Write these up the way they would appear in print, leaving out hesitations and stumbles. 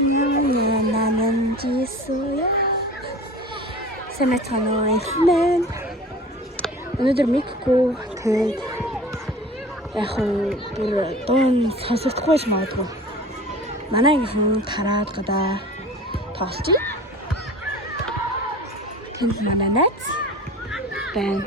나는 지수야. 세메타노 있는 오늘 믿고 그 яг дуун сонсохгүй ч магадгүй. Манай хүн тараад гадаа тоолч. Тэнд манай найз байна.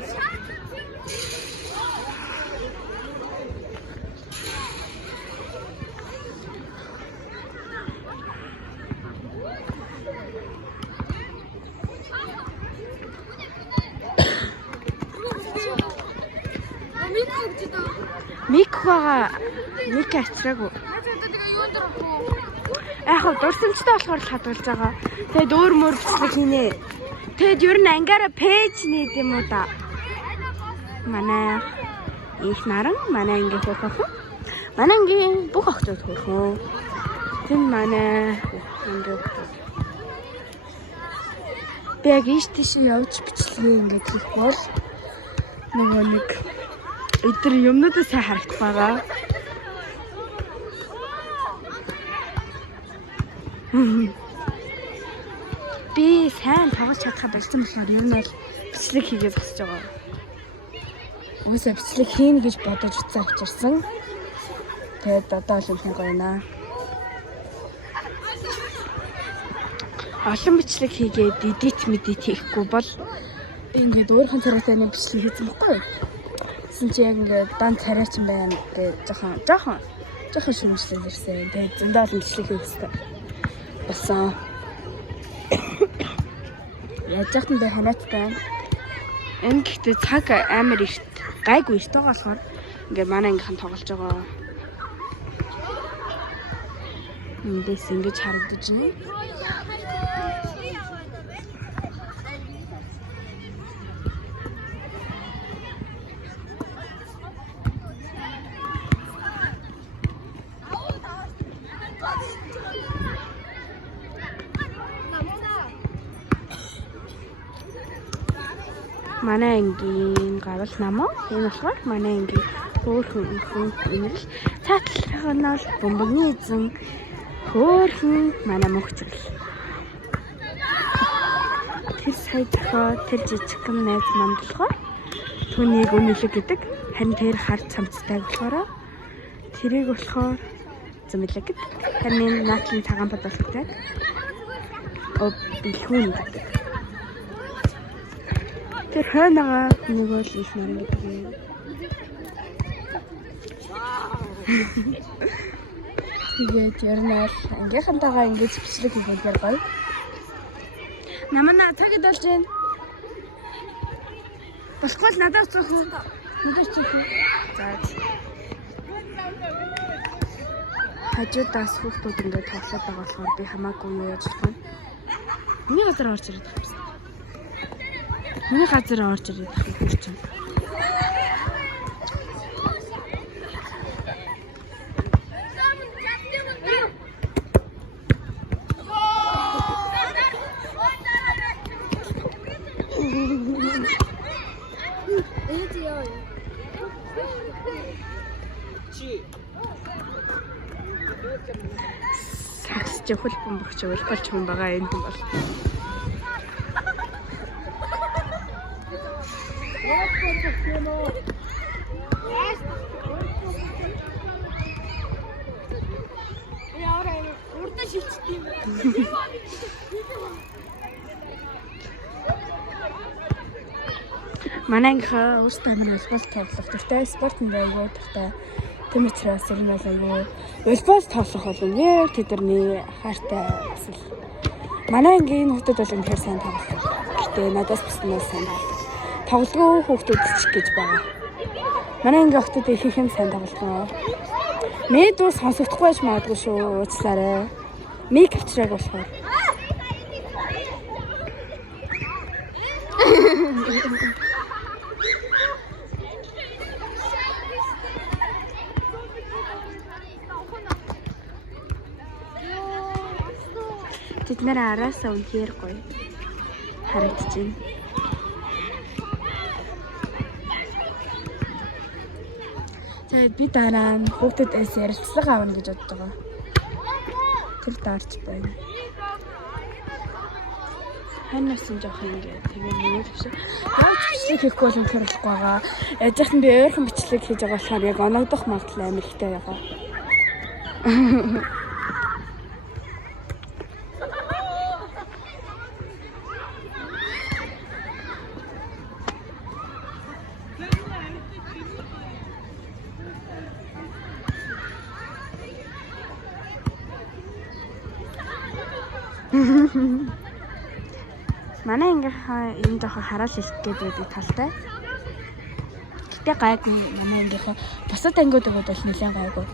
Мик ачраагүй. Яг дурсамжтай болохоор л хадгалж байгаа. Тэгэд өөр мөр бичлэг хийнэ. Тэгэд ер нь ангаараа пэйж нээд юм уу да. Манай их наран, манай ангийн хөхөн. Манай ангийн бүх охтууд хөхөн. Тэн манай ангийн хөхөн. Би яг ийш тийш явж бичлэгээ ингээд хийх бол нөгөө нэг өдөр юмнуудаа сайн харагдах байгаа. Би сайн тоглож чадхаа болсон болохоор ер нь бол бичлэг хийгээд босч байгаа. Уусаа бичлэг хийнэ гэж бодож утсаа авчирсан. Тэгээд одоо л юм гоёна. Олон бичлэг хийгээд эдит хийхгүй бол ингээд өөрийнхөө царайтай бичлэг хийсэн байхгүй юу? Гэсэн чи яг ингээд дан царайч юм байна гэж жоохон шүмжлэл ирсэн. Тэгээд зөндөө олон бичлэг хийх хэрэгтэй болсон. Яаж яхад энэ ханааттай. Энэ гэхдээ цаг амар ихт гайгүй ихтэй болохоор ингээд манай ангийнхан тоглож байгаа. Эндээс ингэж харагдаж байна. Манай ангийн гавал намаа энэ болохоор манай ангийн хөөхөн имэл цаатлах нь бол бомбогны эзэн хөөхөн манай мөхчрөл тэр сайдхоо тэр жижигхэн найз мандалгаа түүнийг үнэлэг гэдэг харин тэр хар цамцтай болохоор тэрийг болохоор зэмлэг гэдэг харин наатлын цагаан бодлоготой бэлхүүн гэдэг. Тэр хойноогоо нэг бол их наран гэдэг юм. Тэгээд ер нь ангийнхантайгаа ингэж бичлэг хийхээр гоё. Намана цагид болж байна. Болохгүй л надаас цөх үү? Надаас цөх үү? За. Хажуудаас хүүхдүүд ингээд тоглоод байгаа болохоор би хамаагүй юу яаж болох вэ? Миний газар орж ирээд байгаа юм. Миний газар орж ирээд хурц юм. Сакс хөлбөм бохч болж хүн байгаа энэ юм бол. Манайхаа өөрсдөө амар волейбол тоглох дуртай, спортын аягүй дуртай. Тийм учраас ер нь бол аягүй волейбол тоглох бол яг тэдний хайртай эсвэл манай ангийн хүүхдүүд бол үнэхээр сайн тоглодог. Гэтэ надаас бусдаас сайн тоглодог. Тоглогүй хүүхдүүд ч гэж байгаа. Манай ангийн хүүхдүүд их юм сайн тоглодог. Мэд ус сонсогдохгүй ч магадгүй шүү. Уучлаарай. Мик авчрааг болохоор. Тэд нэр араасаа үнэхээр гоё харагдаж байна. Тэгээд би дараа нь хүүхдэд ярилцлага авна гэж бодож байгаа. тэр даарч байна. Ханасан жоох ингэ тэгээд нэг л биш. Яаж бичлэг хийхгүй бол үнэхээр болохгүй байгаа. Яжхан би ойрхон бичлэг хийж байгаа болохоор яг оногдох магадлал амар ихтэй байгаа. Манай ангийнхаа юм жоохон хараал хэлэх гээд байдаг талтай. Гэтэ гайгүй манай ангийнхаа бусад ангиуд өгöd бол нэлээд гайгүй.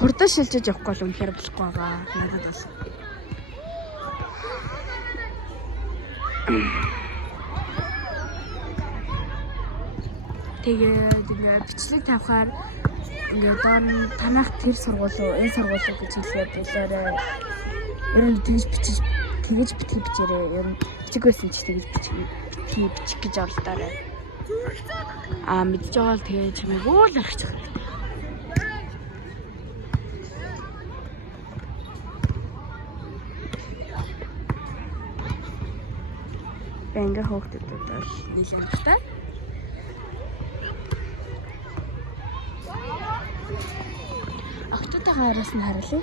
Хурдан шилжиж явахгүй бол үнэхээр болохгүй байгаа. Надад бол. Тэгээд ингээ бичлэг тавихаар ингээ доор танах тэр сургууль энэ сургууль гэж хэлээд болоорой. Ер нь тэгж битгий бичээрэй. Ер нь бичих байсан ч тэгж бичих гэж оролдоорой. Мэдж байгаа л тэгээ чимээг үл арчих хэрэгтэй. Ингээ хөөхдөд бол нийлэн таа. Охтойгоо араас нь харуулъя.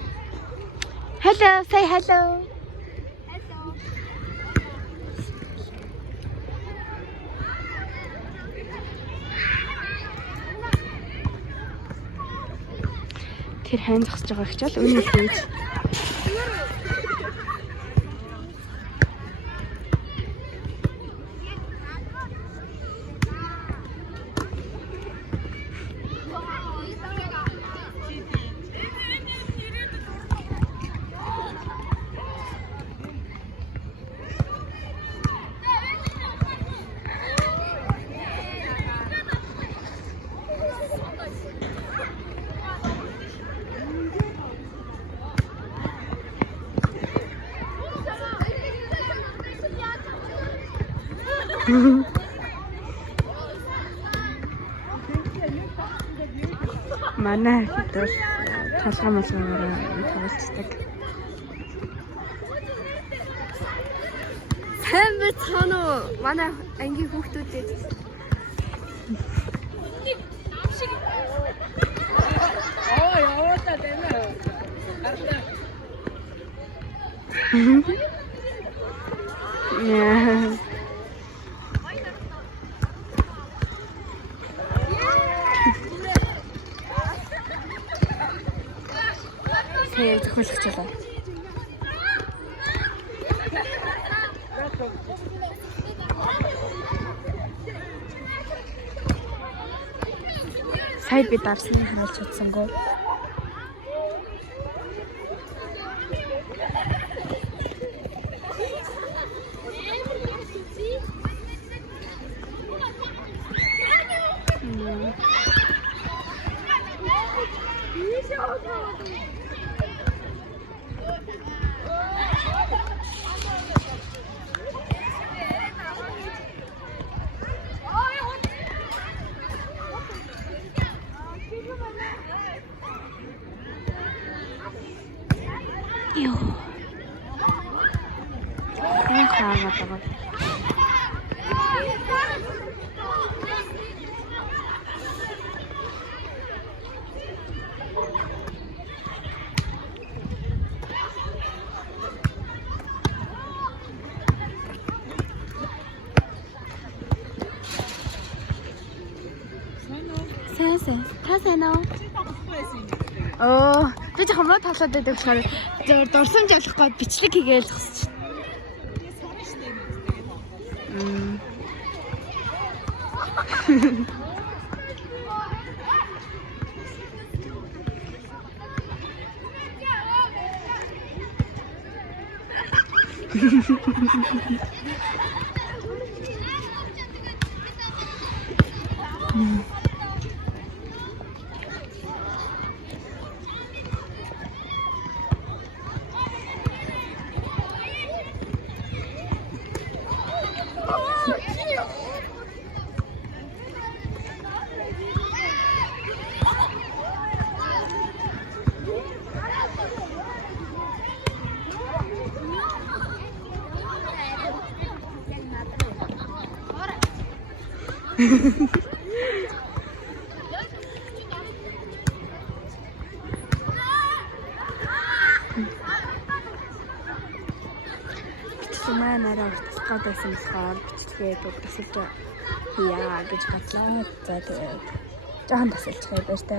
Hello, say hello. Hello. Тэр хайн зогсож байгаа хчаал үнэ хэлж. Манай хэд толгой малгаараа тавьчихдаг. Сайн бацхан уу? Манай ангийн хүүхдүүдэд. Яваа та дэнэ. Yeah. Saya зөвхөлж байгаа. Сая би дарсан харуулж чадсангүй. Yo. Ini hangat banget. Сайн. Би жоохон таалаад байдаг болохоор дурсамж олох гээд бичлэг хийгээл зогсож байна. Манай нараа уртсах байсан болохоор бичлэгээ тасалж яа гэж бодлоо. За тэгээд жоохон тасалчих юм байна та.